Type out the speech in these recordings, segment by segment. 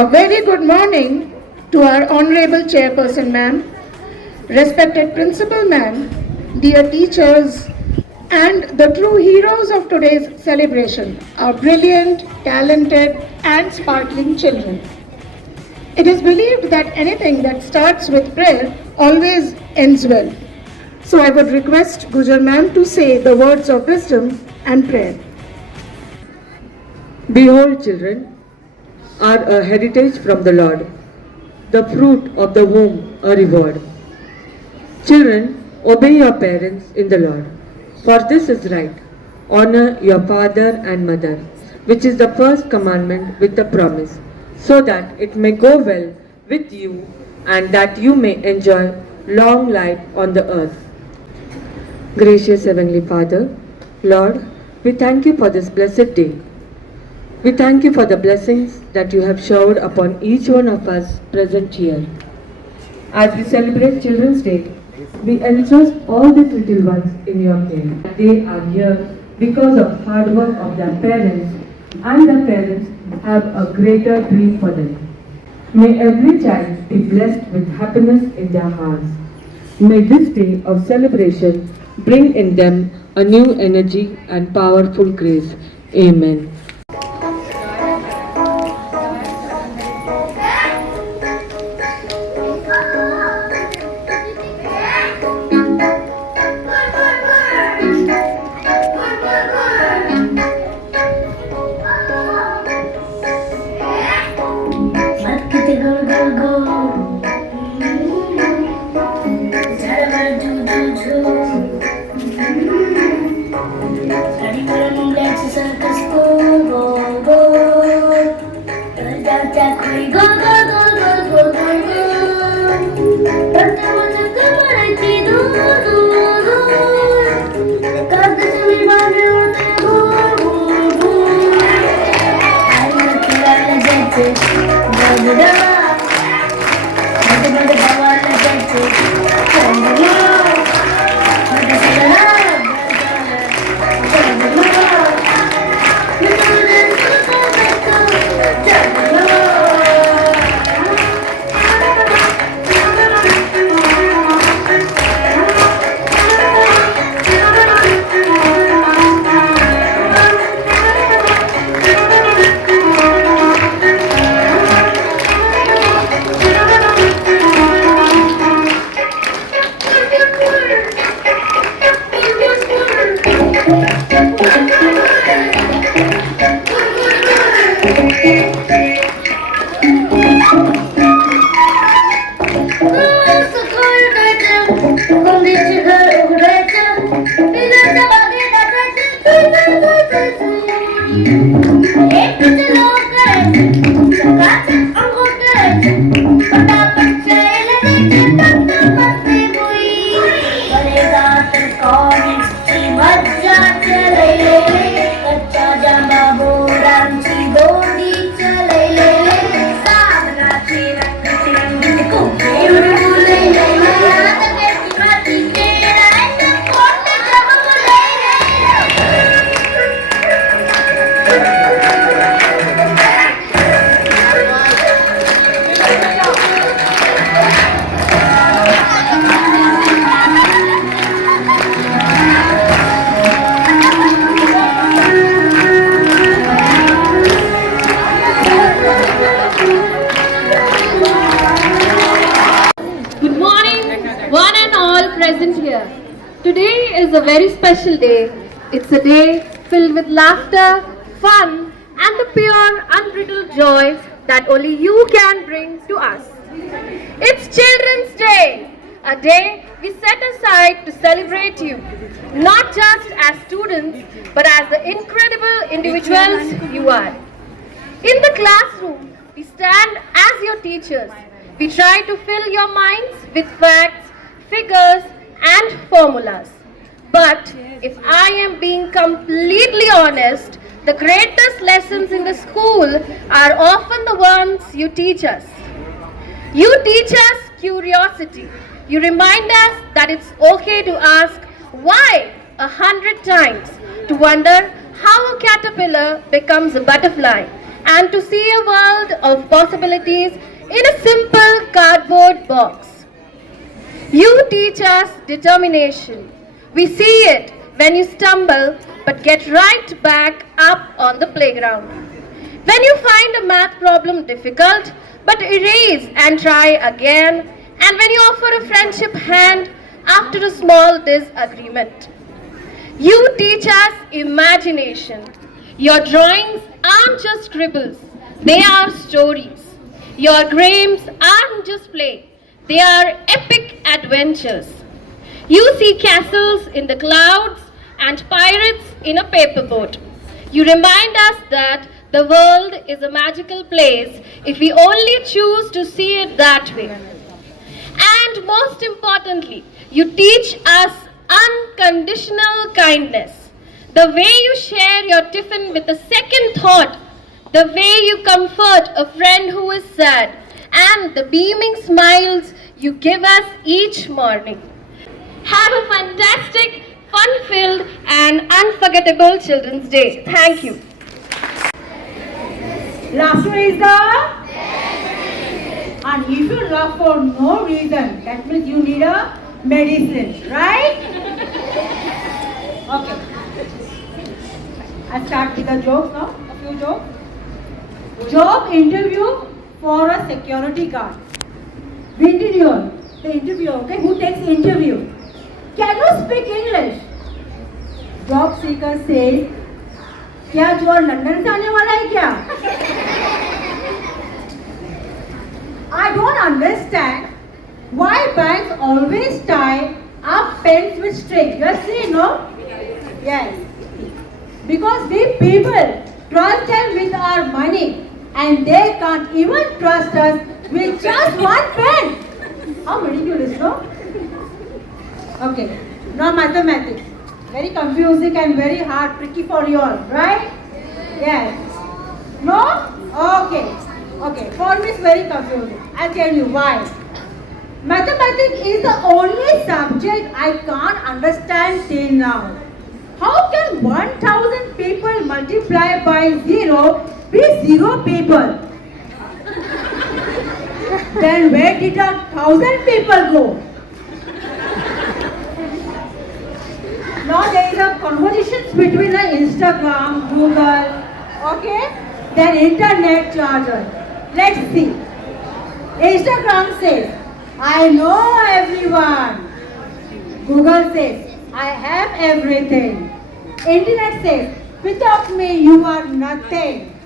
A very good morning to our Honorable Chairperson Ma'am, respected Principal Ma'am, dear teachers, and the true heroes of today's celebration, our brilliant, talented, and sparkling children. It is believed that anything that starts with prayer always ends well. So I would request Gujar Ma'am to say the words of wisdom and prayer. Behold, children are a heritage from the Lord, the fruit of the womb a reward. Children, obey your parents in the Lord, for this is right. Honor your father and mother, which is the first commandment with the promise, so that it may go well with you and that you may enjoy long life on the earth. Gracious Heavenly Father, Lord, we thank you for this blessed day. We thank you for the blessings that you have showered upon each one of us present here. As we celebrate Children's Day, we entrust all these little ones in your care. They are here because of hard work of their parents, and the parents have a greater dream for them. May every child be blessed with happiness in their hearts. May this day of celebration bring in them a new energy and powerful grace. Amen. dear. Today is a very special day. It's a day filled with laughter, fun, and the pure, unbridled joy that only you can bring to us. It's Children's Day, a day we set aside to celebrate you, not just as students, but as the incredible individuals you are. In the classroom, we stand as your teachers. We try to fill your minds with facts, figures, and formulas. But if I am being completely honest, the greatest lessons in the school are often the ones you teach us. You teach us curiosity. You remind us that it's okay to ask why 100 times, to wonder how a caterpillar becomes a butterfly, and to see a world of possibilities in a simple cardboard box. You teach us determination. We see it when you stumble but get right back up on the playground. When you find a math problem difficult but erase and try again, and when you offer a friendship hand after a small disagreement. You teach us imagination. Your drawings aren't just scribbles, they are stories. Your games aren't just play, they are epic adventures. You see castles in the clouds and pirates in a paper boat. You remind us that the world is a magical place if we only choose to see it that way. And most importantly, you teach us unconditional kindness. The way you share your tiffin with a second thought, the way you comfort a friend who is sad, and the beaming smiles you give us each morning. Have a fantastic, fun-filled, and unforgettable Children's Day. Thank you. Laughter is the and if you laugh for no reason, that means you need a medicine, right? Okay. I start with the jokes now. A few jokes. Job interview for a security guard. Interviewer, the interviewer, okay, who takes interview. Can you speak English? Job seeker says, क्या जोर London से आने वाला है क्या? I don't understand why banks always tie up pens with string. You have seen, no? Yes. Because we people trust them with our money and they can't even trust us with just one pen. How ridiculous, no? Okay. Now mathematics. Very confusing and very hard, tricky for you all, right? Yes. No? Okay. Okay. For me it's very confusing. I'll tell you why. Mathematics is the only subject I can't understand till now. How can 1000 people multiply by 0 be 0 people? Then where did 1000 people go? Now there is a conversation between Instagram, Google, okay, then internet charger. Let's see. Instagram says, I know everyone. Google says, I have everything. Internet says, without me you are nothing.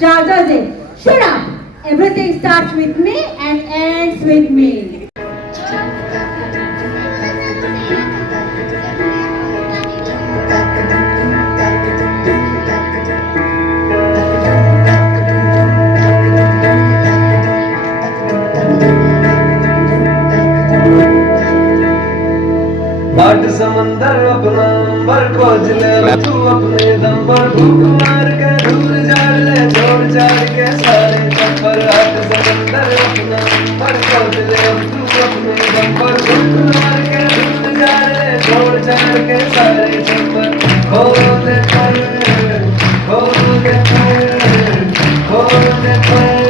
Charger says, shut up. Everything starts with me and ends with me. बाट समंदर अपना अंबर खोज ले तू अपने दम पर भूख मार के दूर जाड़ ले छोड़ छाड़ के सारे चक्कर बाट समंदर अपना अंबर खोज ले तू अपने दम पर भूख मार के दूर जाड़ ले छोड़ छाड़ के सारे चक्कर खोल दे पर खोल दे पर खोल दे पर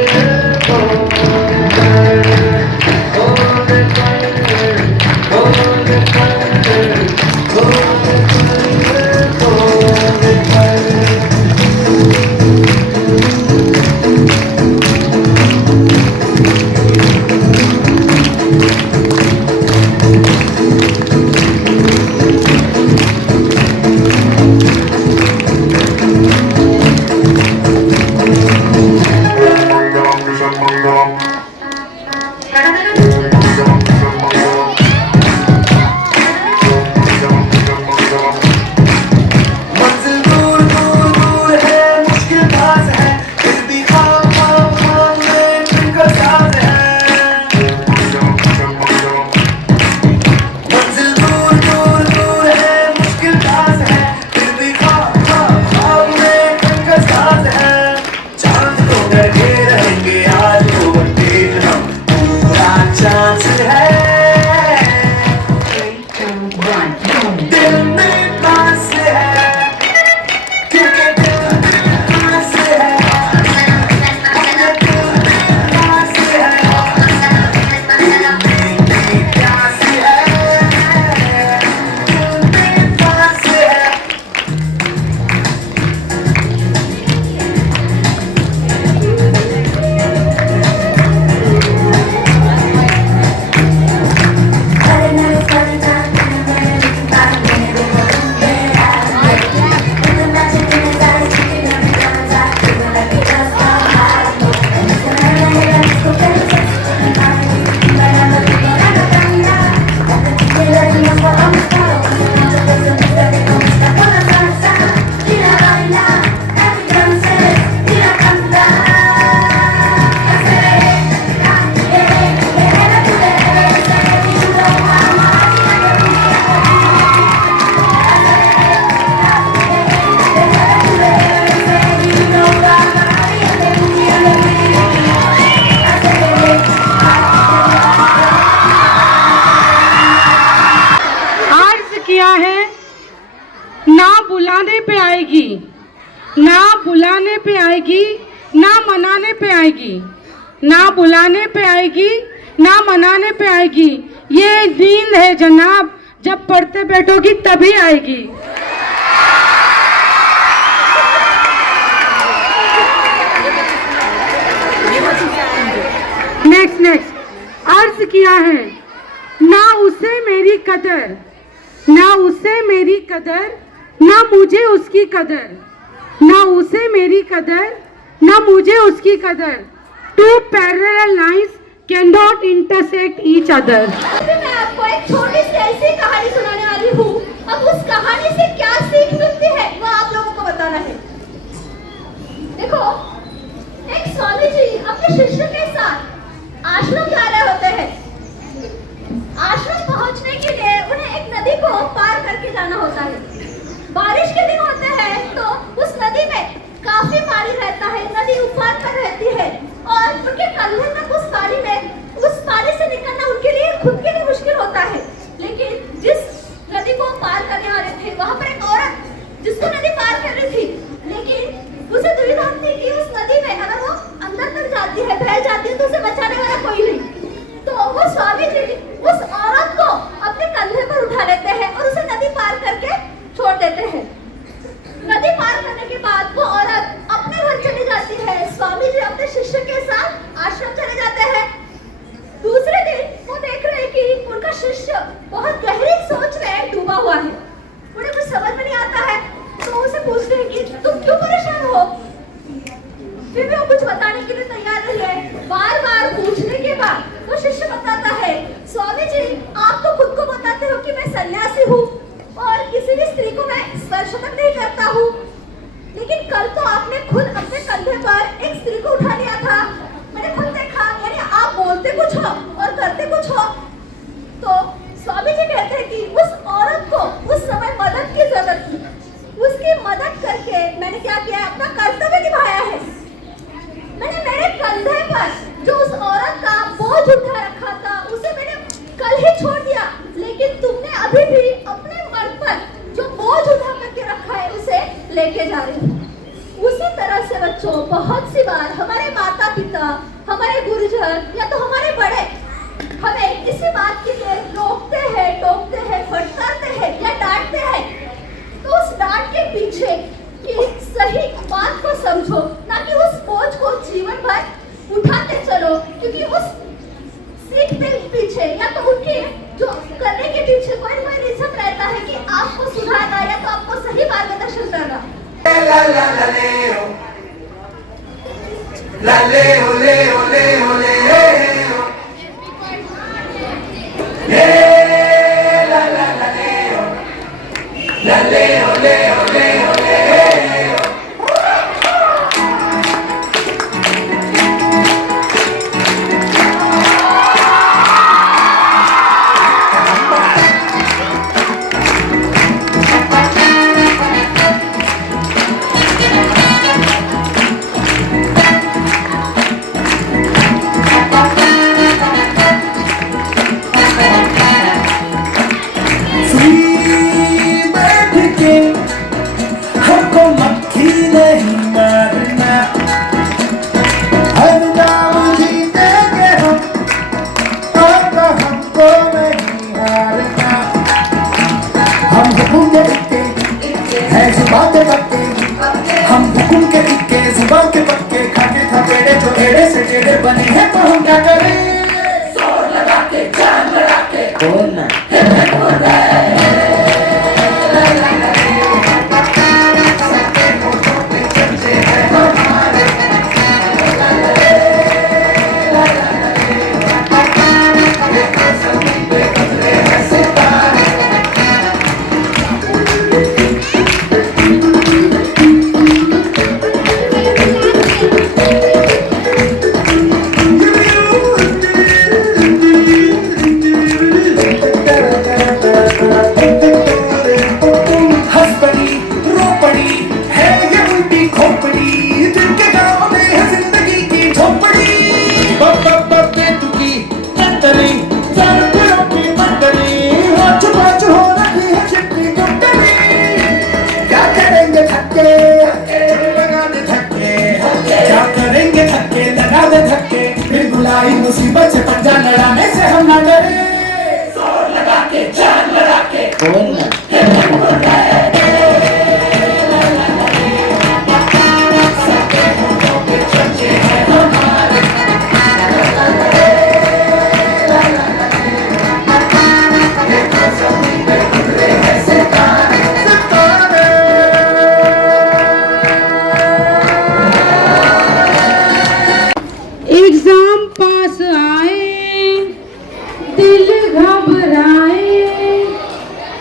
बुलाने पे आएगी, ना बुलाने पे आएगी, ना मनाने पे आएगी, ना बुलाने पे आएगी, ना मनाने पे आएगी। ये नींद है जनाब, जब पढ़ते बैठोगी तभी आएगी। नेक्स्ट अर्ज किया है, ना उसे मेरी कदर, ना उसे मेरी कदर, ना मुझे उसकी कदर, ना उसे मेरी कदर, ना मुझे उसकी कदर। Two parallel lines cannot intersect each other. अभी मैं आपको एक छोटी सी ऐसी कहानी सुनाने वाली हूँ। अब उस कहानी से क्या सीख मिलती है वो आप लोगों को बताना है। देखो, एक स्वामी जी अपने शिष्य के साथ आश्रम जा रहे होते हैं। आश्रम पहुंचने के लिए उन्हें एक नदी को पार करके जाना होता है। बारिश के दिन होते हैं तो उस नदी में काफी पानी रहता है, नदी उफान पर रहती है और उनके कंधे तक उस पानी से निकलना उनके लिए खुद के लिए मुश्किल होता है। लेकिन जिस नदी को पार करने वाले थे वहां पर एक औरत जिसको नदी पार कर रही थी, लेकिन उसे दुविधा थी कि उस नदी में अगर वो अंदर तक जाती है, बह जाती है तो उसे बचाने वाला कोई नहीं। तो वो स्वामी जी उस औरत को अपने कंधे पर उठा लेते हैं और उसे नदी पार करके छोड़ देते हैं। नदी पार करने के बाद वो औरत अपने घर चली जाती है। स्वामी जी अपने शिष्य के साथ आश्रम चले जाते हैं। दूसरे दिन वो देख रहे हैं कि उनका शिष्य बहुत गहरी सोच में डूबा हुआ है। उन्हें कुछ समझ में नहीं आता है तो उसे पूछते हैं कि तुम क्यों परेशान हो। फिर भी वो कुछ बताने के लिए तैयार नहीं है। बार बार पूछने के बाद वो शिष्य बताता है, स्वामी जी आप तो खुद को बताते हो कि मैं सन्यासी हूँ और किसी भी स्त्री को मैं स्पर्श तक नहीं करता हूँ, लेकिन कल तो आपने खुद अपने कंधे पर एक स्त्री को उठा लिया था। मैंने खुद देखा, यानी आप बोलते कुछ हो और करते कुछ हो। तो स्वामी जी कहते हैं कि उस औरत को उस समय मदद की जरूरत थी। उसकी मदद करके मैंने क्या किया, अपना कर्तव्य निभाया है। मैंने मेरे कंधे पर जो उस औरत का बोझ उठा रखा था उसे मैंने कल ही छोड़ दिया, लेकिन तुमने अभी भी अपने मन पर जो बोझ उठा करके रखा है उसे लेके जा रही हो। उसी तरह से बच्चों, बहुत सी बार हमारे माता पिता, हमारे गुरुजन या तो हमारे बड़े हमें इसी बात के लिए रोकते हैं, टोकते हैं, फटकारते हैं या डांटते हैं। तो उस डांट के पीछे की सही बात को समझो, ना कि उस बोझ को जीवन भर उठाते चलो, क्योंकि उस सीखने के पीछे या तो उनके जो करने के पीछे कोई ना कोई रीजन रहता है कि आपको सुधारना या तो आपको सही मार्गदर्शन करना। हम हुकुम के टिक्के जुबान के पक्के खाके थपेड़े जो एड़े से टेढ़े बने हैं तो हम क्या करें? जोर लगा के जान लगा के बोलना गोविंदा एग्जाम पास आए, दिल घबराए,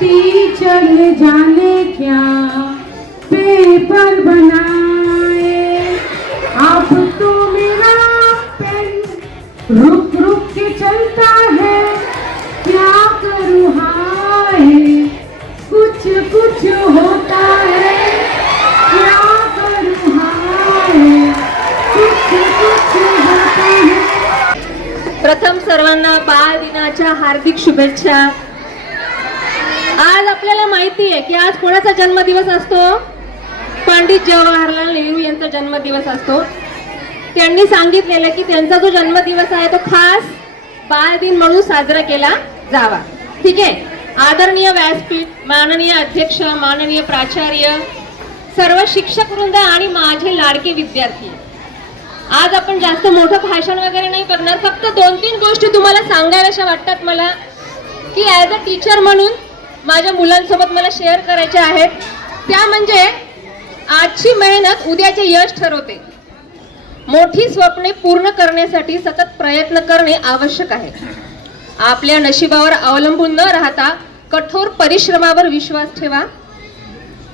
टीचर ने जाने क्या पेपर बनाए। अब तो मेरा पेन रुक रुक के चलता है, क्या करूँ हाय, कुछ कुछ होता है, क्या करूँ हाय, कुछ कुछ होता है। प्रथम सर्वांना बाल दिनाच्या हार्दिक शुभेच्छा. आज आपल्याला माहिती आहे की आज कोणाचा जन्मदिवस असतो? पंडित जवाहरलाल नेहरू यांचा जन्मदिवस असतो. त्यांनी सांगितलेलं की त्यांचा जो जन्मदिवस आहे तो खास बाल दिन म्हणून साजरा केला जावा. ठीक आहे. आदरणीय व्यासपीठ, माननीय अध्यक्ष, माननीय प्राचार्य, सर्व शिक्षक वृंद आणि माझे लाडके विद्यार्थी, आज आपण जास्त मोठं भाषण वगैरे नाही करणार. फक्त 2-3 गोष्टी तुम्हाला सांगाव्याशा वाटतात मला की ॲज अ टीचर म्हणून माझ्या मुलांसोबत मला शेअर करायच्या आहेत. त्या म्हणजे आजची मेहनत उद्याचे यश ठरवते. मोठी स्वप्ने पूर्ण करण्यासाठी सतत प्रयत्न करणे आवश्यक आहे. आपल्या नशिबावर अवलंबून न राहता कठोर परिश्रमावर विश्वास ठेवा.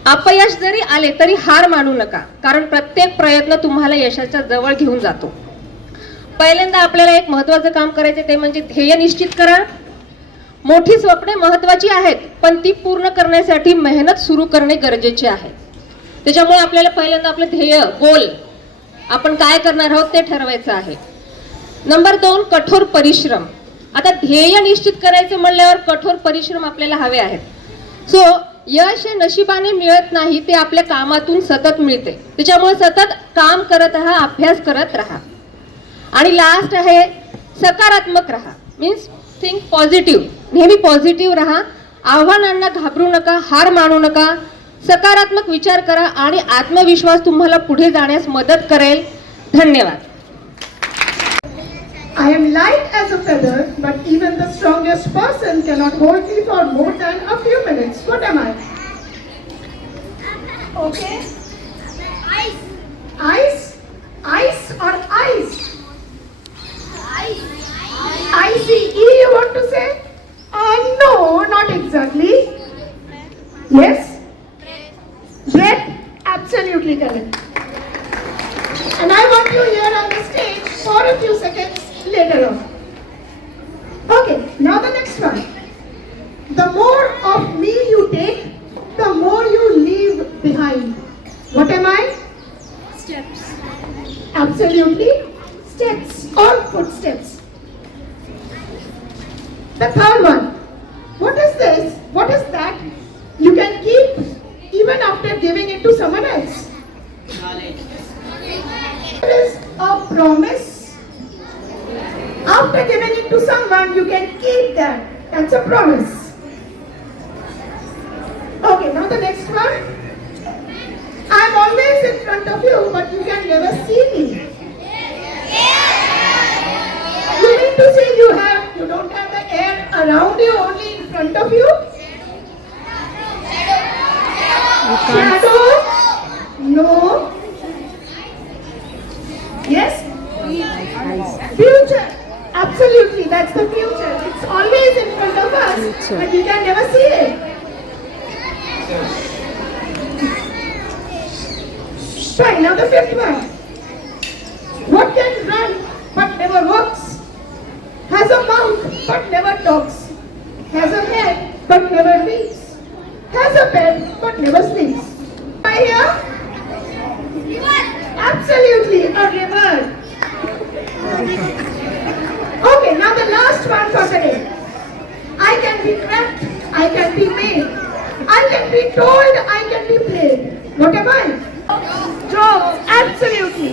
अपयश जरी आले तरी हार मानू नका, कारण प्रत्येक प्रयत्न तुम्हाला यशाच्या जवळ घेऊन जातो. पहिल्यांदा आपल्याला एक महत्त्वाचं काम करायचे ते म्हणजे ध्येय निश्चित करा. मोठी स्वप्ने महत्त्वाची आहेत, पण ती पूर्ण करण्यासाठी मेहनत सुरू करणे गरजेचे आहे. त्याच्यामुळे आपल्याला पहिल्यांदा आपलं ध्येय, गोल, आपण काय करणार आहोत ते ठरवायचं आहे. नंबर 2, कठोर परिश्रम. आता ध्येय निश्चित करायचं म्हणल्यावर कठोर परिश्रम आपल्याला हवे आहेत. सो यश हे नशिबाने मिळत नाही, ते आपल्या कामातून सतत मिळते. त्याच्यामुळे सतत काम करत राहा, अभ्यास करत राहा. आणि लास्ट आहे सकारात्मक राहा. Means think positive. नेहमी पॉझिटिव्ह राहा. आव्हानांना घाबरू नका, हार मानू नका. सकारात्मक विचार करा आणि आत्मविश्वास तुम्हाला पुढे जाण्यास मदत करेल. धन्यवाद. I am light as a feather, but even the strongest person cannot hold me for more than a few minutes. What am I? Okay. Ice. Ice? Ice or ice? ICE you want to say? No, not exactly. Yes? Breath? Absolutely correct. And I want you here on the stage for a few seconds later on. Okay, now the next one. The more of me you take, the more you leave behind. What am I? Steps. Absolutely. Steps or footsteps. The third one. What is this? What is that? You can keep even after giving it to someone else. There is a promise. After giving it to someone, you can keep that. That's a promise. Okay, now the next one. I'm always in front of you, but you can never see me. You mean to say you don't have the air around you, only in front of you? Shadow? No. Yes? Future. Absolutely, that's the future. It's always in front of us, but we can never see it. Fine, now the fifth one. What can run but never walks? Has a mouth but never talks? Has a head but never reads? Has a bed but never sleeps? I hear? Absolutely, a river. Okay, now the last one for today. I can be trapped, I can be made, I can be told, I can be played. What am I? Jokes, absolutely.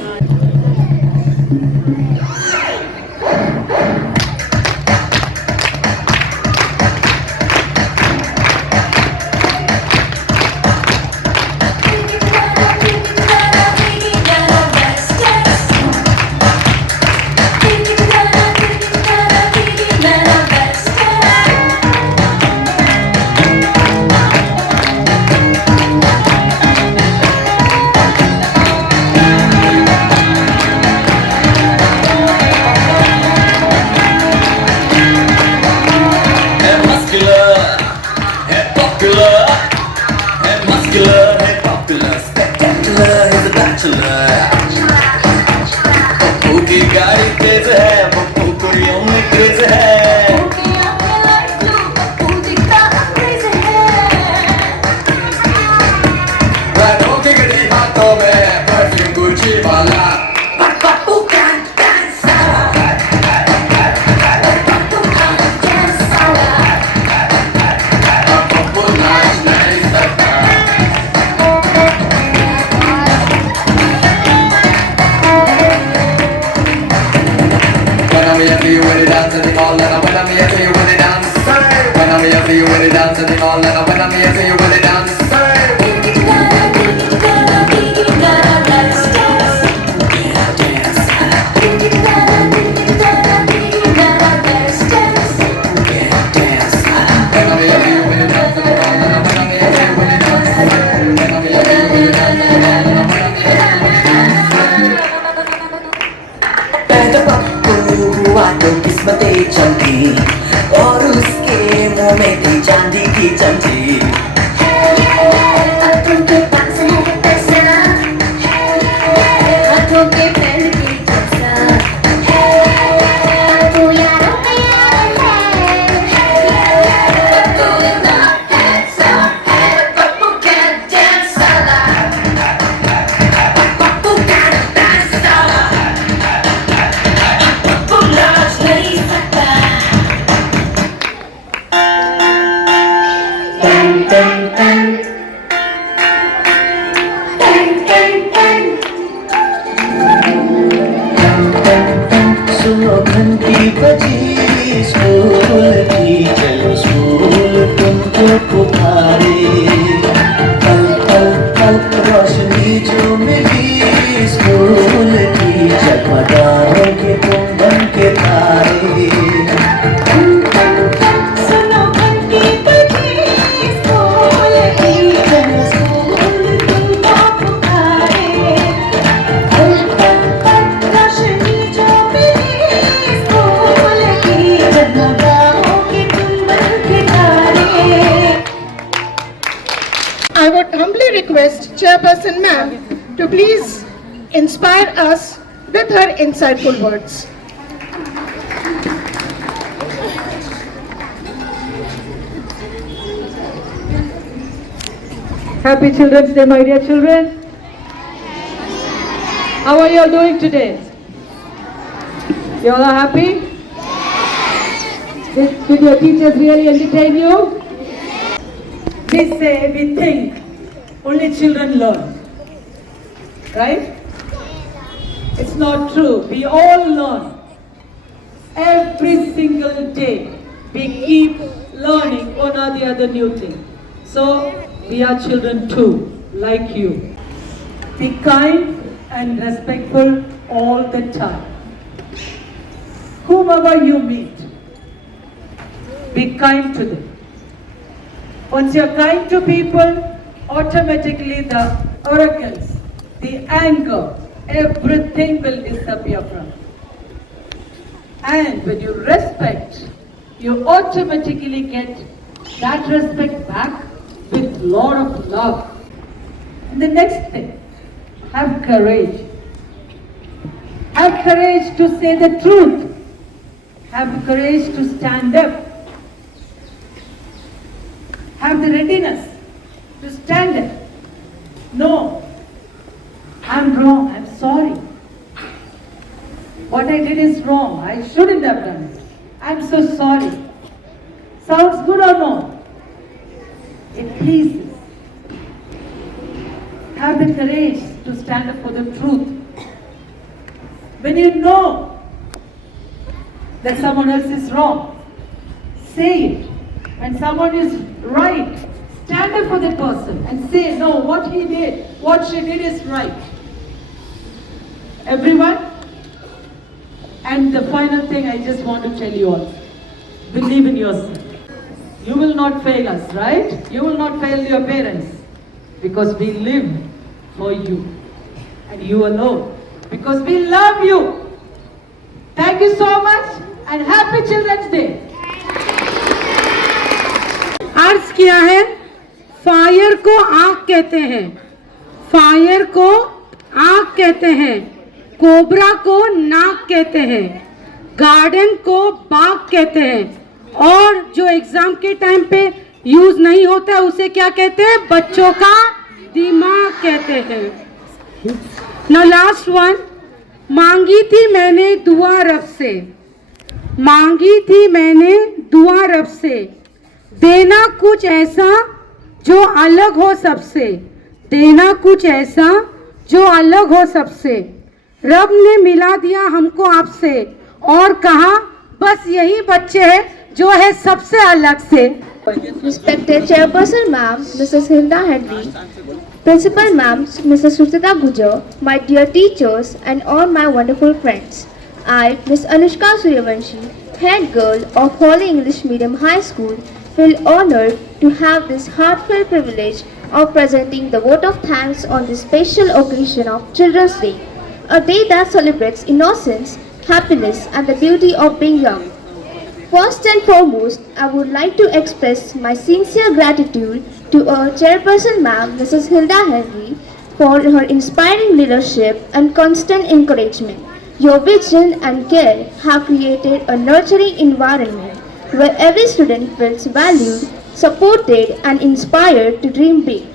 dancing it all and when I'm here for you will dance. हुआ तो किस्मतें चमकी और उसके मुंह में थी चांदी की चमची हाथों के पास है पैसा, हाथों के पैर की जैसा, तू यारों का यार है, तू इतना handsome है, पप्पू can't dance साला, पप्पू can't dance साला, पप्पू नाच नहीं सकता। सुनो घंटी बजी स्कूल की चलो स्कूल तुमको पुकारे पल पल पल रोशनी जो मिली स्कूल की जगमगाओगे तुम बन के तारे सुनो घंटी बजी स्कूल की चलो स्कूल तुमको पुकारे पल पल पल रोशनी जो मिली स्कूल की जगमगाओगे तुम बन के तारे I would humbly request Chairperson Ma'am to please inspire us with her insightful words. Happy Children's Day, my dear children. How are you all doing today? You all are happy? Did your teachers really entertain you? We say, we think only children learn. Right? It's not true. We all learn. Every single day we keep learning one or the other new thing. So we are children too, like you. Be kind and respectful all the time. Whomever you meet, be kind to them. Once you're kind to people, automatically the arrogance, the anger, everything will disappear from you. And when you respect, you automatically get that respect back with lot of love. And the next thing, have courage. Have courage to say the truth. Have courage to stand up. Have the readiness to stand up. No, I'm wrong, I'm sorry. What I did is wrong, I shouldn't have done it. I'm so sorry. Sounds good or no? It pleases. Have the courage to stand up for the truth. When you know that someone else is wrong, say it. When someone is right, stand up for the person and say, no, what he did, what she did is right. Everyone? And the final thing I just want to tell you all, believe in yourself. You will not fail us, right? You will not fail your parents because we live for you and you alone because we love you. Thank you so much and Happy Children's Day. अर्ज किया है, fire को आग कहते हैं, fire को आग कहते हैं, कोबरा को नाक कहते हैं, गार्डन को बाग कहते हैं और जो एग्जाम के टाइम पे यूज नहीं होता उसे क्या कहते हैं? बच्चों का दिमाग कहते हैं। नाउ लास्ट वन, मांगी थी मैंने दुआ रब से, मांगी थी मैंने दुआ रब से, देना कुछ ऐसा जो अलग हो सबसे, देना कुछ ऐसा जो अलग हो सबसे, रब ने मिला दिया हमको आपसे और कहा बस यही बच्चे हैं जो है सबसे अलग से। Respected Chairperson Ma'am, Mrs. Hilda Henry, Principal Ma'am, Mrs. Sujata Gujar, my dear teachers and all my wonderful friends. I, Miss Anushka Suryavanshi, head girl of Holy English Medium High School, feel honored to have this heartfelt privilege of presenting the vote of thanks on this special occasion of Children's Day, a day that celebrates innocence, happiness and the beauty of being young. First and foremost, I would like to express my sincere gratitude to our Chairperson Ma'am, Mrs. Hilda Henry, for her inspiring leadership and constant encouragement. Your vision and care have created a nurturing environment where every student feels valued, supported and inspired to dream big.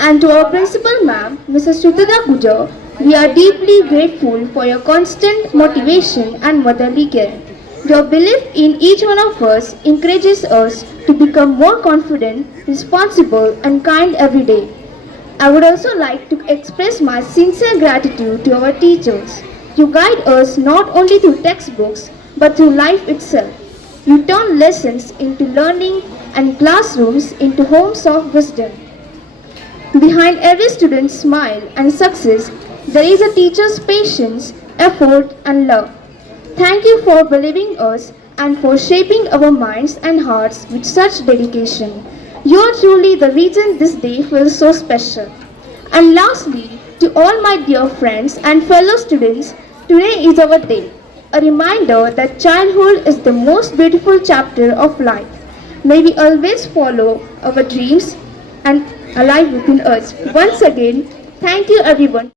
And to our Principal Ma'am, Mrs. Sujata Gujar, we are deeply grateful for your constant motivation and motherly care. Your belief in each one of us encourages us to become more confident, responsible and kind every day. I would also like to express my sincere gratitude to our teachers. You guide us not only through textbooks but through life itself. You turn lessons into learning and classrooms into homes of wisdom. Behind every student's smile and success, there is a teacher's patience, effort and love. Thank you for believing us and for shaping our minds and hearts with such dedication. You are truly the reason this day feels so special. And lastly, to all my dear friends and fellow students, today is our day. A reminder that childhood is the most beautiful chapter of life. May we always follow our dreams and alive within us. Once again, thank you everyone.